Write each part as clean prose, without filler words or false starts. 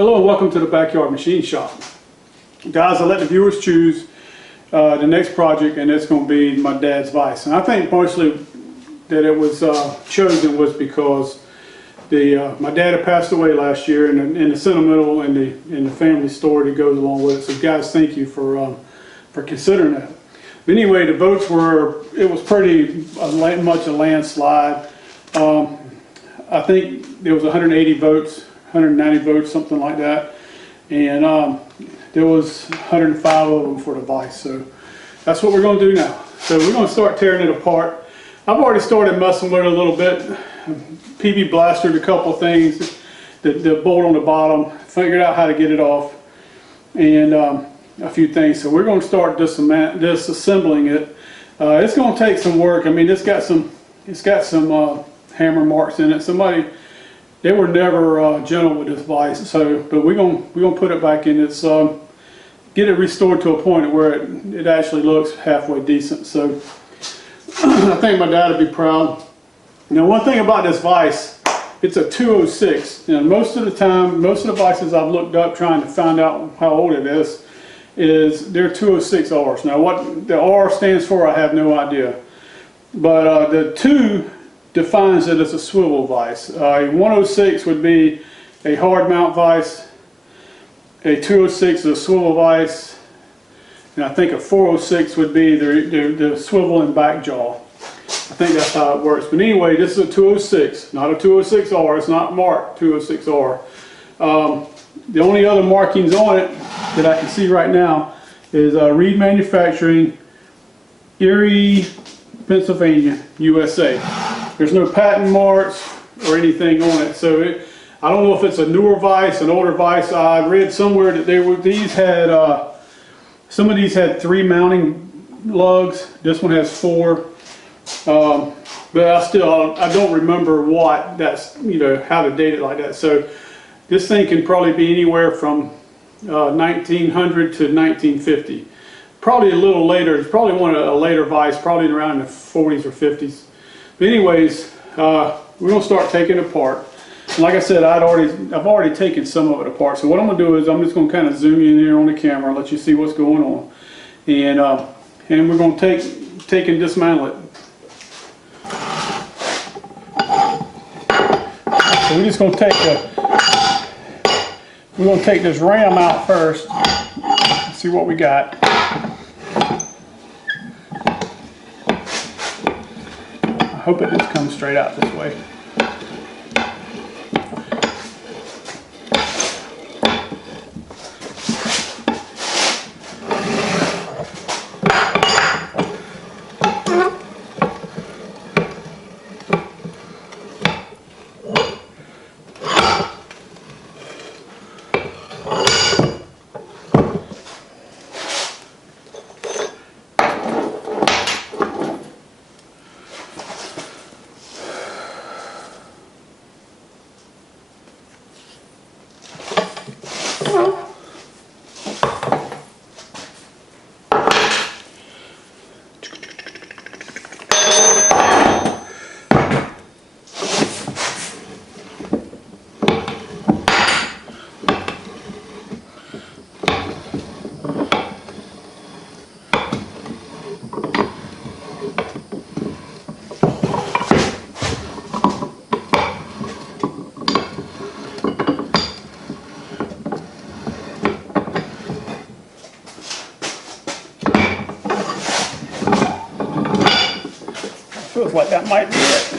Hello and welcome to the Backyard Machine Shop. Guys, I let the viewers choose the next project, and it's going to be my dad's vise. And I think mostly that it was chosen was because my dad had passed away last year, and the sentimental and the family story that goes along with it. So guys, thank you for considering that. But anyway, the votes it was pretty much a landslide. I think there was 180 votes. 190 votes, something like that, and there was 105 of them for the vise. So that's what we're going to do now. So we're going to start tearing it apart. I've already started messing with it a little bit. PB blastered a couple things, the bolt on the bottom, figured out how to get it off, and a few things. So we're going to start disassembling it. It's going to take some work. I mean, it's got some hammer marks in it. They were never gentle with this vise, but we're gonna put it back in. It's get it restored to a point where it actually looks halfway decent. So I think my dad would be proud. Now, one thing about this vise, it's a 206. And most of the time, most of the vices I've looked up trying to find out how old it is they're 206Rs. Now, what the R stands for, I have no idea. But the 2 defines it as a swivel vise. A 106 would be a hard mount vise. A 206 is a swivel vise, and I think a 406 would be the swivel and back jaw. I think that's how it works. But anyway, this is a 206, not a 206R. It's not marked 206R. The only other markings on it that I can see right now is Reed Manufacturing, Erie, Pennsylvania, USA. There's no patent marks or anything on it, so I don't know if it's a newer vise, an older vise. I read somewhere that some of these had 3 mounting lugs. This one has 4, but I don't remember how to date it like that. So this thing can probably be anywhere from 1900 to 1950. Probably a little later. It's probably a later vise, probably around the 40s or 50s. But anyways, we're going to start taking it apart. And like I said, I've already taken some of it apart. So what I'm going to do is I'm just going to kind of zoom in here on the camera and let you see what's going on. And we're going to take and dismantle it. So we're just going to take this ram out first. Let's see what we got. I hope it just comes straight out this way. Feels like that might be it.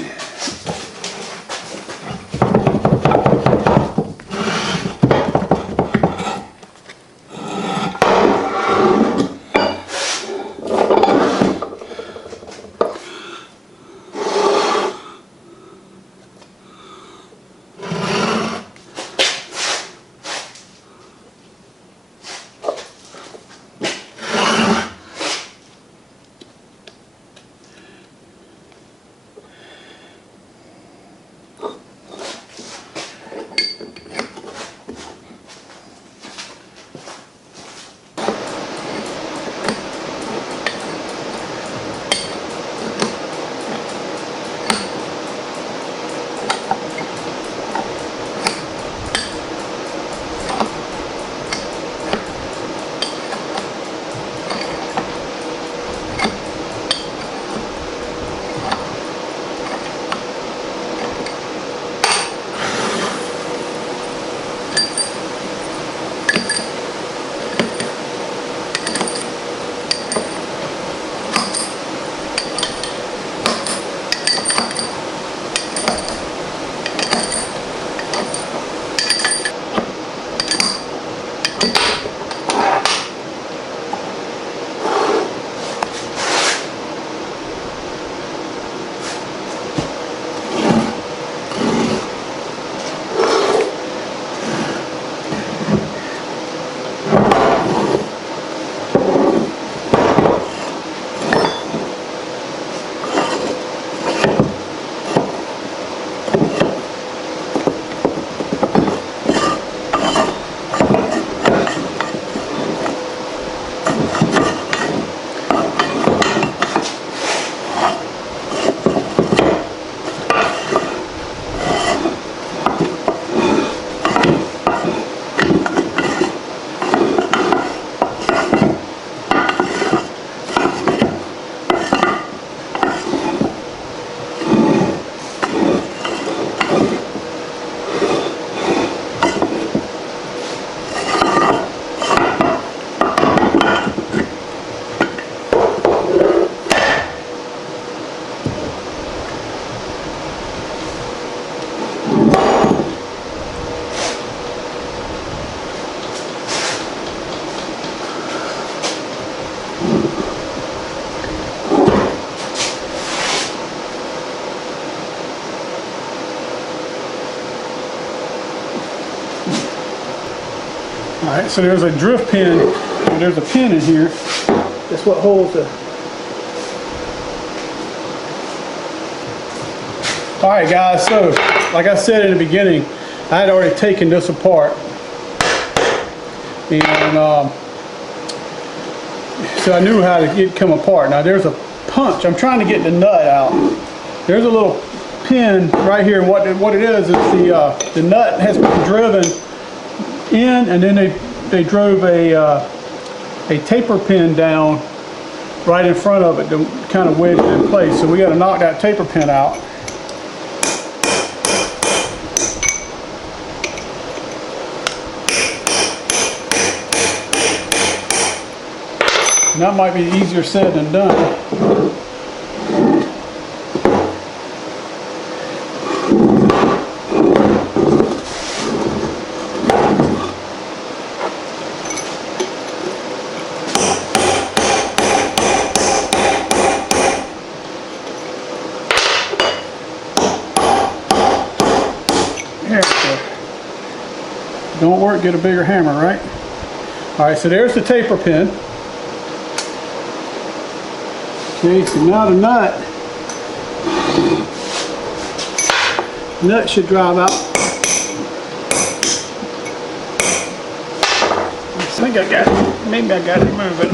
Alright, so there's a drift pin, and there's a pin in here. That's what holds the... Alright guys, so like I said in the beginning, I had already taken this apart. And so I knew how to get it come apart. Now there's a punch. I'm trying to get the nut out. There's a little pin right here. What it is the nut has been driven in, and then they drove a taper pin down right in front of it to kind of wedge it in place. So we got to knock that taper pin out. And that might be easier said than done. There we go. Don't work, get a bigger hammer, right? Alright, so there's the taper pin. Okay, so now the nut should drive out. I think I got it. Maybe I got to move it.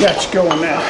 Got you going now.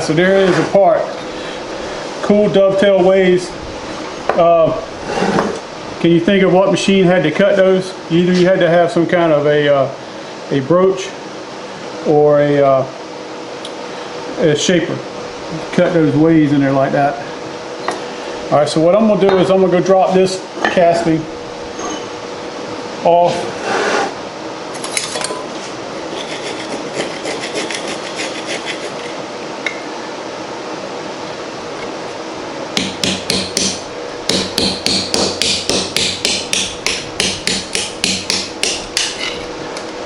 So there is a part. Cool dovetail ways. Can you think of what machine had to cut those? Either you had to have some kind of a broach or a shaper. Cut those ways in there like that. All right, so what I'm gonna do is I'm gonna go drop this casting off.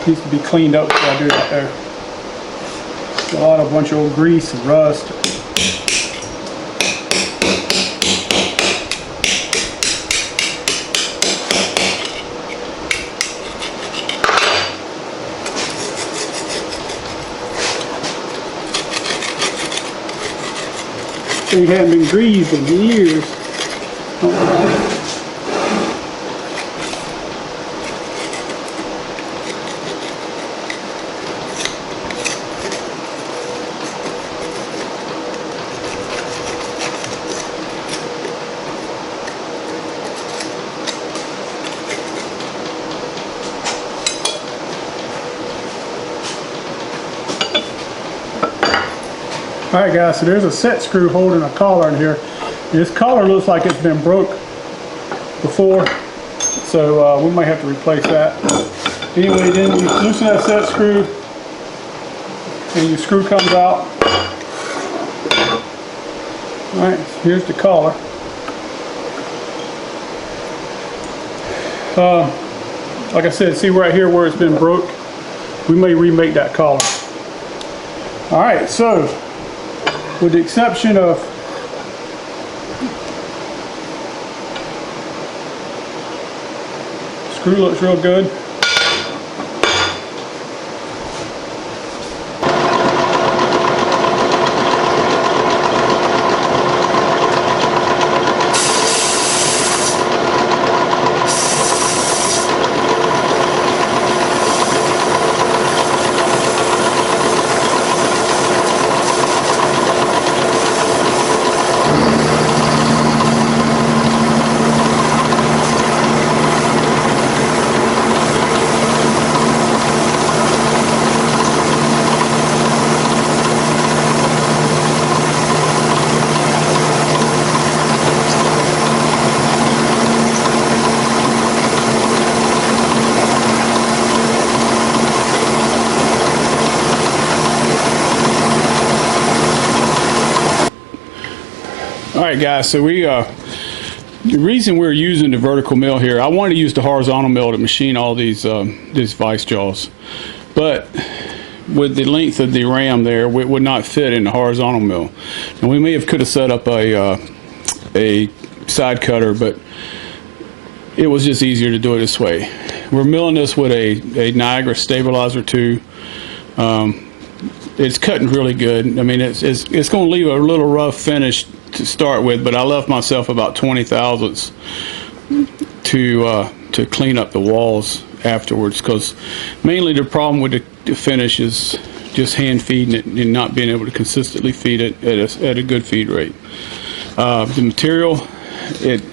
Needs to be cleaned up before I do that there. A bunch of old grease and rust. Thing hadn't been greased in years. Alright guys, so there's a set screw holding a collar in here. This collar looks like it's been broke before, so we might have to replace that. Anyway, then you loosen that set screw and your screw comes out. Alright, so here's the collar. Like I said, see right here where it's been broke? We may remake that collar. Alright, so with the exception of screw looks real good. Alright guys, so the reason we're using the vertical mill here, I wanted to use the horizontal mill to machine all these vise jaws, but with the length of the ram there, it would not fit in the horizontal mill. And we may have could have set up a side cutter, but it was just easier to do it this way. We're milling this with a Niagara stabilizer too. It's cutting really good. I mean, it's going to leave a little rough finish to start with, but I left myself about 20 thousandths to clean up the walls afterwards, because mainly the problem with the finish is just hand feeding it and not being able to consistently feed it at a good feed rate. The material,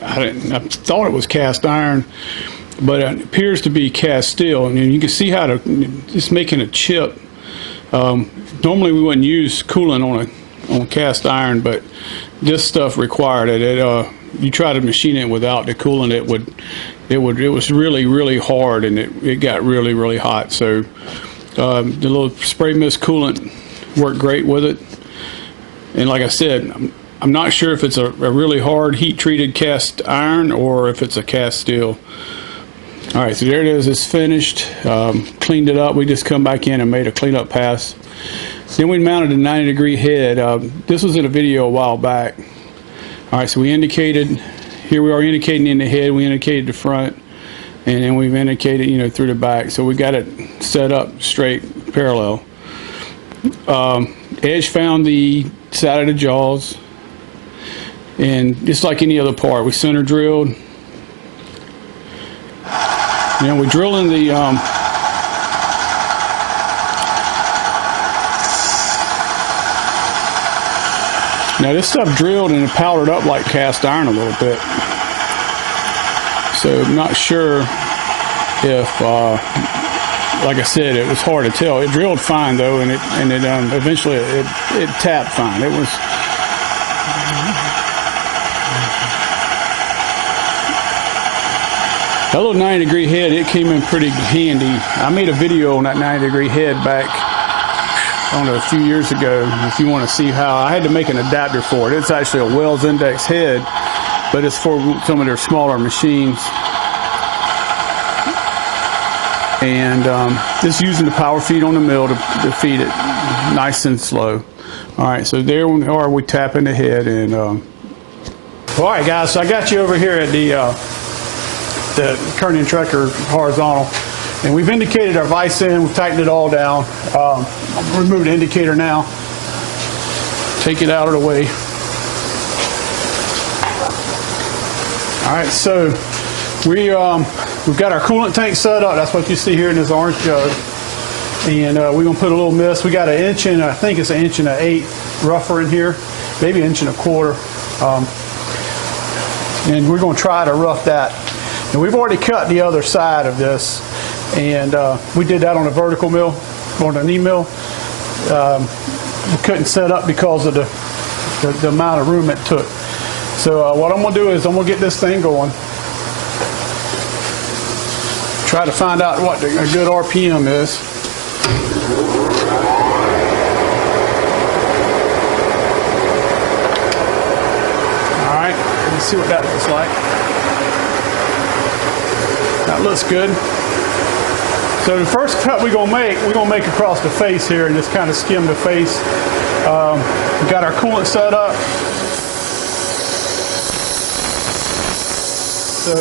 I thought it was cast iron, but it appears to be cast steel, and you can see how it's making a chip. Normally we wouldn't use coolant on cast iron, but this stuff required it. You try to machine it without the coolant, it was really hard, and it got really hot. So the little spray mist coolant worked great with it. And like I said, I'm not sure if it's a really hard heat treated cast iron or if it's a cast steel. All right, so there it is. It's finished. Cleaned it up. We just come back in and made a cleanup pass. Then we mounted a 90-degree head. This was in a video a while back. All right, so we indicated, here we are indicating in the head, we indicated the front, and then we've indicated, through the back. So we got it set up straight, parallel. Edge found the side of the jaws, and just like any other part, we center drilled. We drill in the now this stuff drilled and powdered up like cast iron a little bit, so I'm not sure if like I said, it was hard to tell. It drilled fine though, and it eventually it tapped fine. It was That little 90-degree head, it came in pretty handy. I made a video on that 90-degree head back, I don't know, a few years ago. If you want to see how, I had to make an adapter for it. It's actually a Wells Index head, but it's for some of their smaller machines. And just using the power feed on the mill to feed it nice and slow. All right, so there we are. We tapping the head, and all right, guys. So I got you over here at the turning tracker horizontal, and we've indicated our vise in. We've tightened it all down. I'll remove the indicator now. Take it out of the way. All right, so we've got our coolant tank set up. That's what you see here in this orange jug. And we're going to put a little mist. We got an inch and I think it's an 1 1/8 rougher in here, maybe 1 1/4. And we're going to try to rough that. And we've already cut the other side of this. And we did that on a vertical mill, on an e-mill. We couldn't set up because of the amount of room it took. So what I'm going to do is I'm going to get this thing going. Try to find out what a good RPM is. All right, let's see what that looks like. That looks good. So the first cut we're gonna make across the face here and just kind of skim the face. We got our coolant set up. So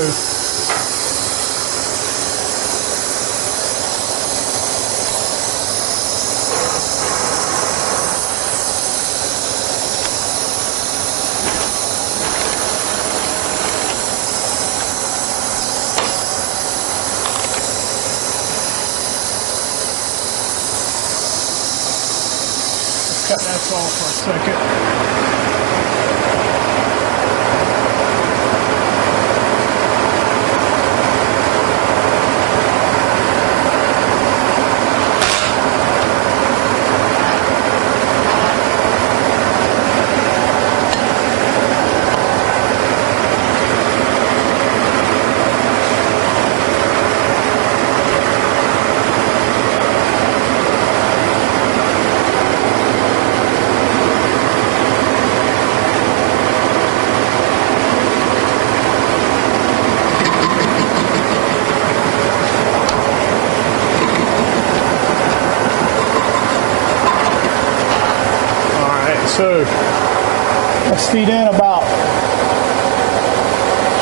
cut that off for a second. So let's feed in about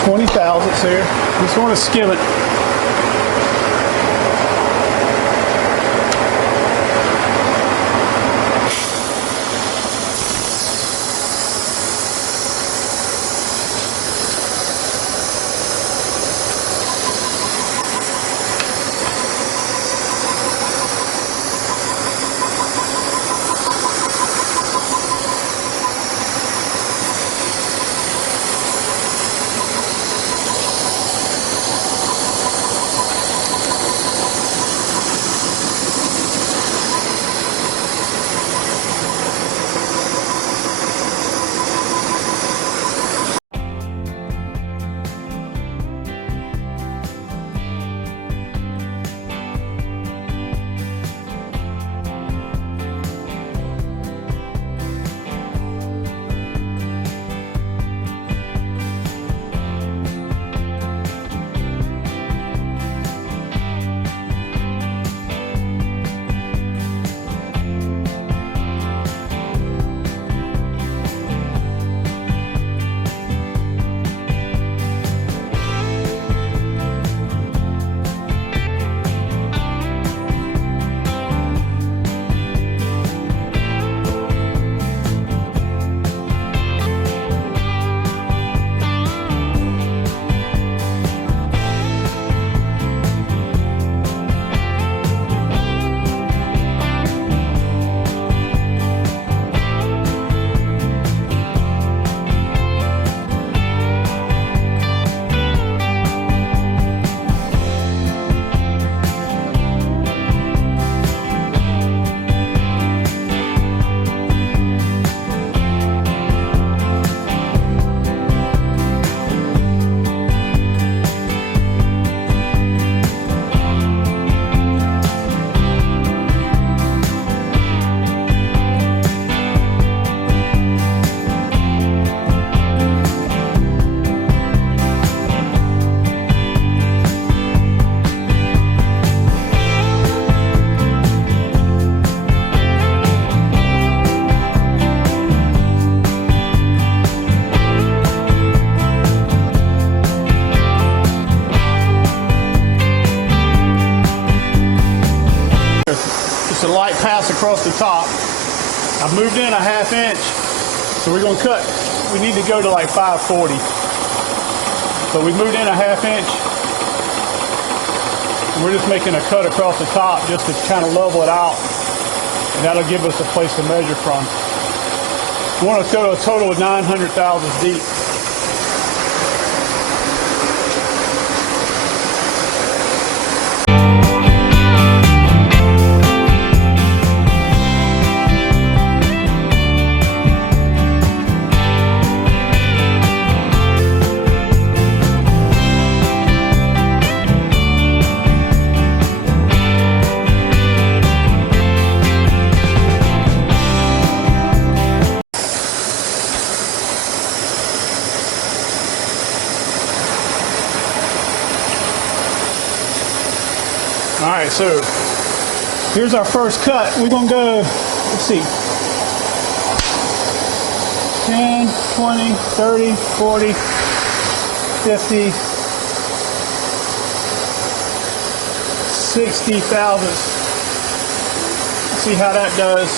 20 thousandths here. Just want to skim it. just a light pass across the top. I moved in a 1/2 inch, so we're gonna cut. We need to go to like 540. So we moved in a 1/2 inch. And we're just making a cut across the top just to kind of level it out. And that'll give us a place to measure from. We want to go a total of 900 thousandths deep. All right, so here's our first cut. We're gonna go, let's see, 10, 20, 30, 40, 50, 60 thousandths. See how that does.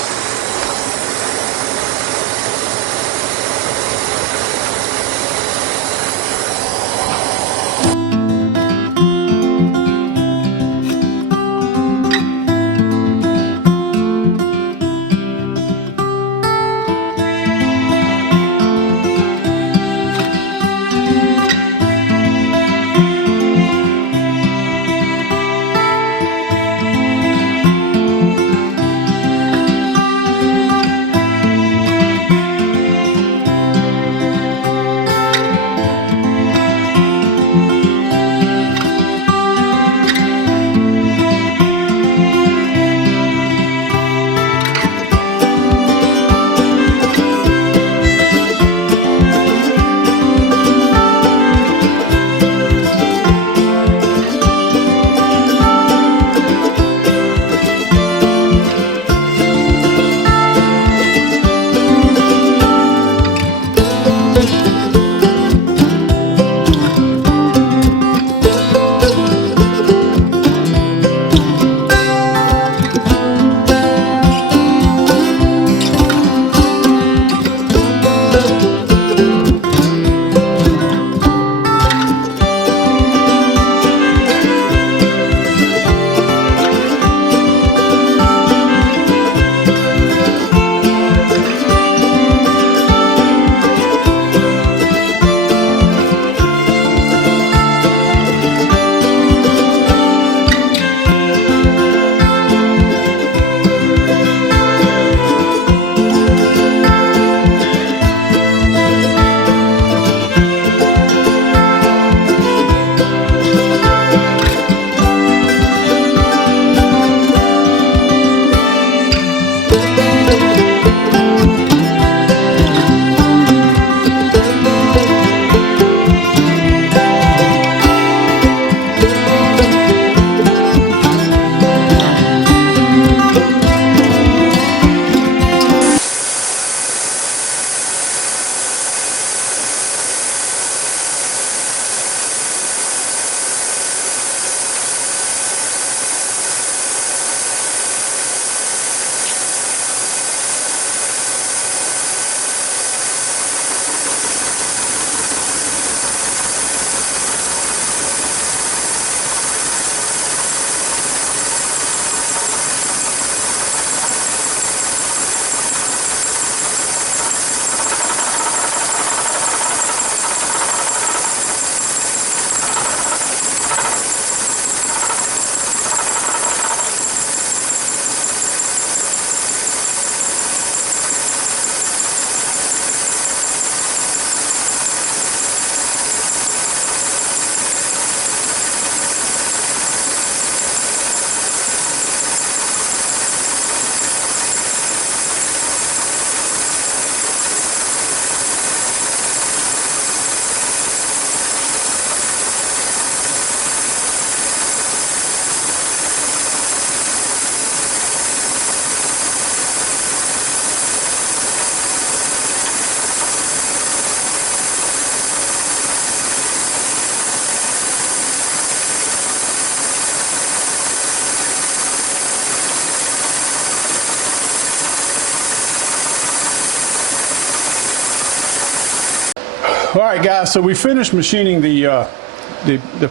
All right, guys, so we finished machining the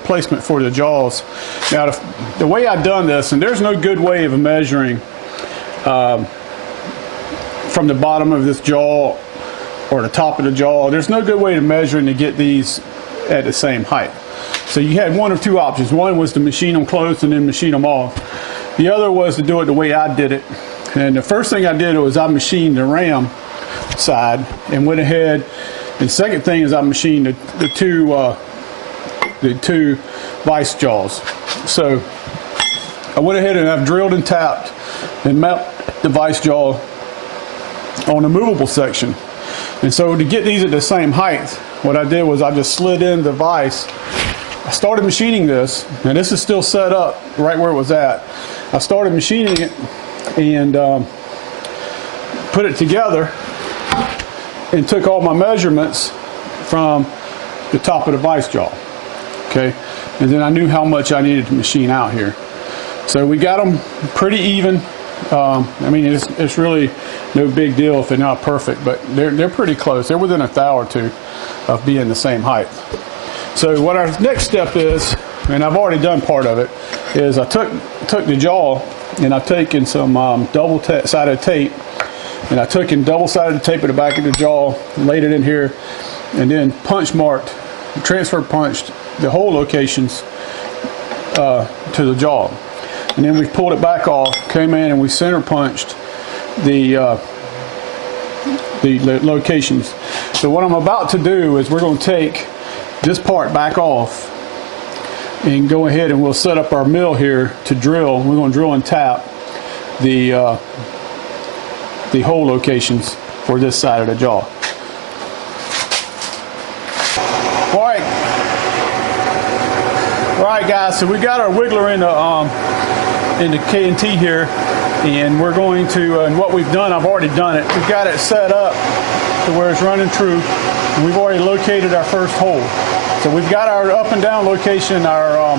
placement for the jaws. Now, the way I've done this, and there's no good way of measuring from the bottom of this jaw or the top of the jaw. There's no good way to measure and to get these at the same height. So you had one of two options. One was to machine them close and then machine them off. The other was to do it the way I did it. And the first thing I did was I machined the ram side and went ahead. And the second thing is I machined the two vise jaws. So I went ahead and I've drilled and tapped and mounted the vise jaw on the movable section. And so to get these at the same height, what I did was I just slid in the vise. I started machining this, and this is still set up right where it was at. I started machining it and put it together and took all my measurements from the top of the vise jaw. Okay, and then I knew how much I needed to machine out here. So we got them pretty even. I mean, it's really no big deal if they're not perfect, but they're pretty close. They're within a thou or two of being the same height. So what our next step is, and I've already done part of it, is I took the jaw and I've taken some double-sided tape, and I took in double-sided tape at the back of the jaw, laid it in here, and then transfer punched the hole locations to the jaw. And then we pulled it back off, came in and we center punched the locations. So what I'm about to do is we're going to take this part back off and go ahead and we'll set up our mill here to drill. We're going to drill and tap the hole locations for this side of the jaw. All right, guys. So we got our wiggler in the K&T here, and we're going to. And what we've done, I've already done it. We've got it set up to where it's running true, and we've already located our first hole. So we've got our up and down location. Our,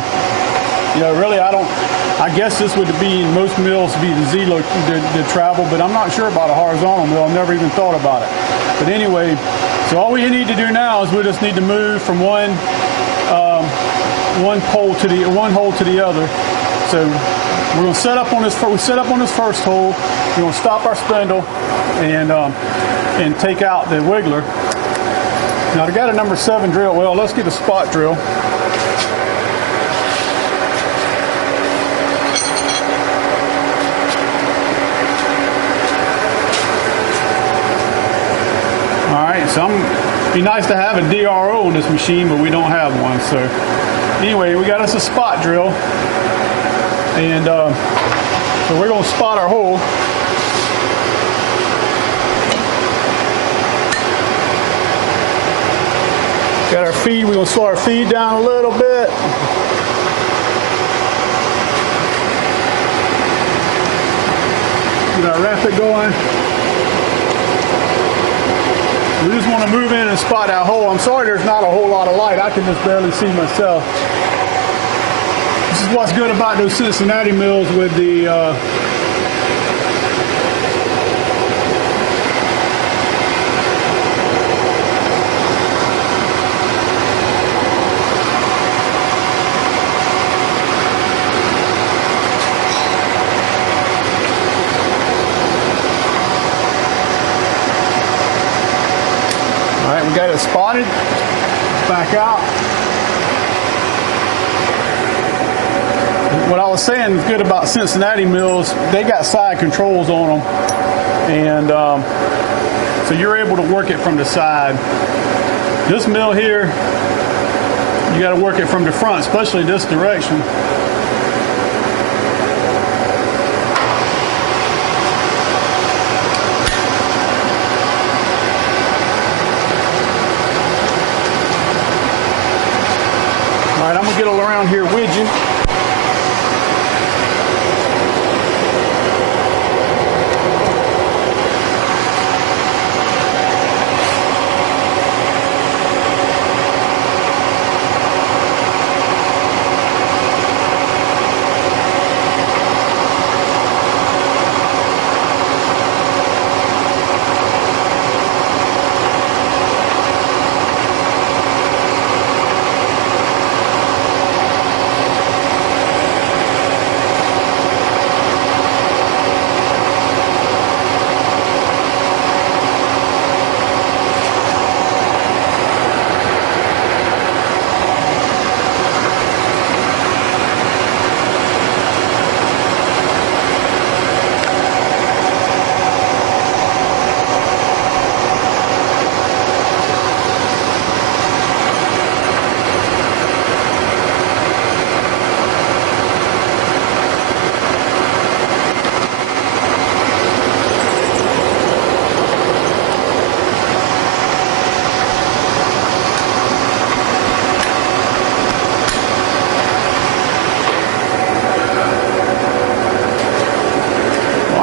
really, I guess this would be in most mills be the Z the travel, but I'm not sure about a horizontal mill. I've never even thought about it. But anyway, so all we need to do now is we just need to move from one hole to the other. So we're going to set up on this. We set up on this first hole. We're going to stop our spindle and take out the wiggler. Now I got a number 7 drill. Well, let's get a spot drill. All right, so it'd be nice to have a DRO on this machine, but we don't have one. So anyway, we got us a spot drill, and so we're going to spot our hole. Got our feed. We're going to slow our feed down a little bit. Get our rapid going. We just want to move in and spot that hole. I'm sorry there's not a whole lot of light. I can just barely see myself. This is what's good about those Cincinnati mills with the all right, we got it spotted. Back out. What I was saying is good about Cincinnati mills, they got side controls on them, and so you're able to work it from the side. This mill here, you got to work it from the front, especially this direction. All right, I'm gonna get around here with you.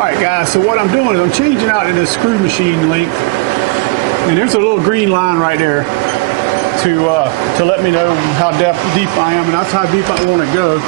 Alright guys, so what I'm doing is I'm changing out to this screw machine length, and there's a little green line right there to let me know how deep I am, and that's how deep I want to go.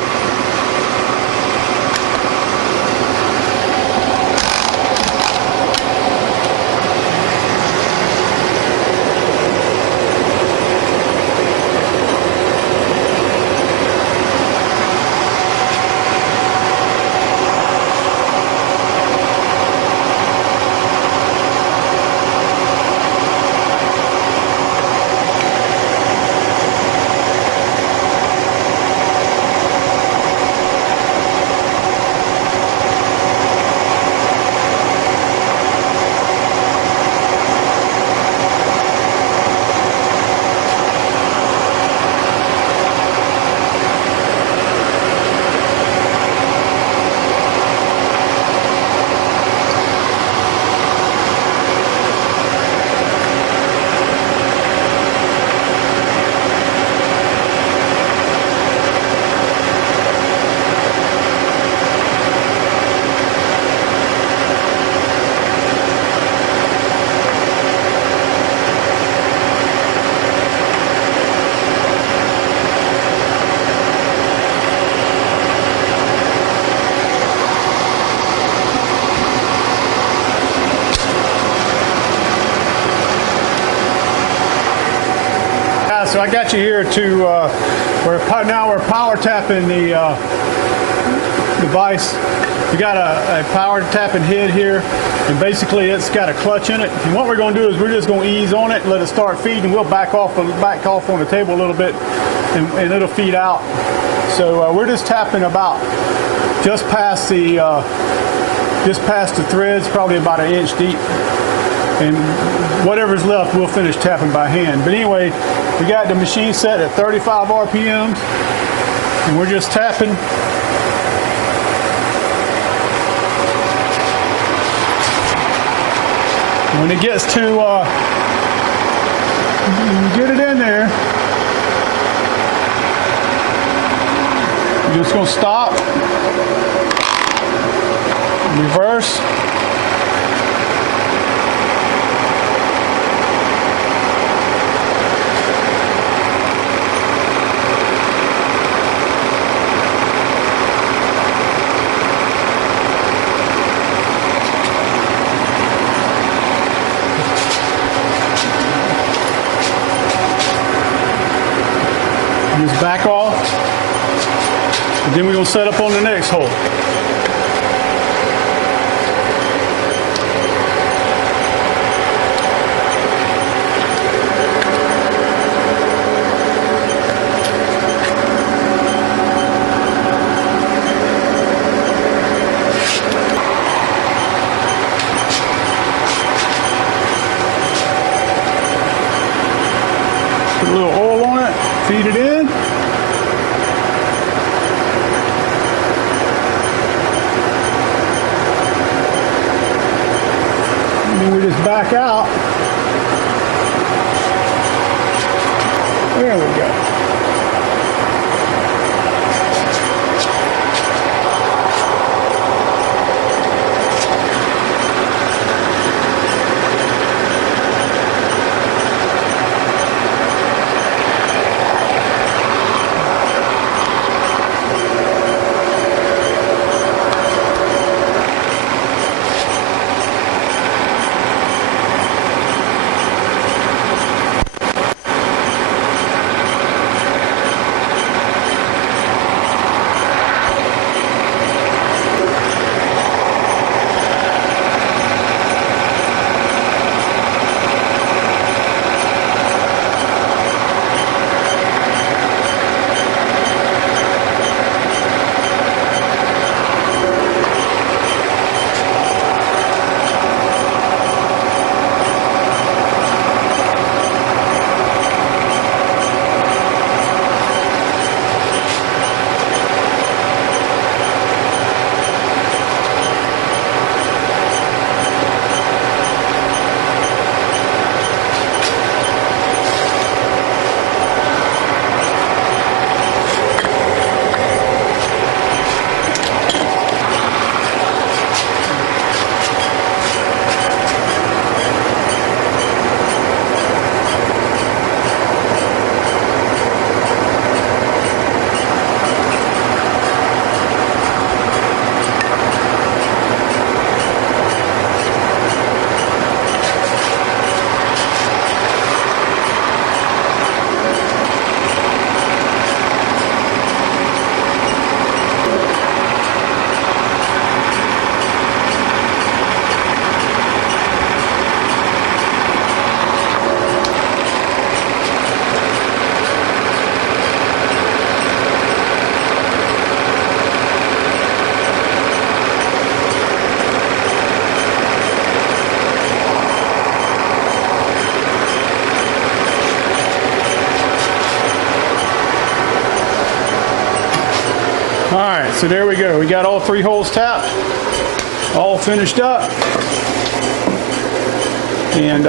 So I got you here to we're power tapping the device. We got a power tapping head here, and basically it's got a clutch in it. And what we're going to do is we're just going to ease on it, let it start feeding. We'll back off on the table a little bit, and it'll feed out. So we're just tapping about just past the threads, probably about an inch deep. And whatever's left, we'll finish tapping by hand. But anyway, we got the machine set at 35 RPMs, and we're just tapping. When it gets to, get it in there, you're just going to stop, reverse. Just back off, and then we're going to set up on the next hole. Put a little oil on it, feed it in. We just back out. There we go. so there we go. We got all 3 holes tapped, all finished up. And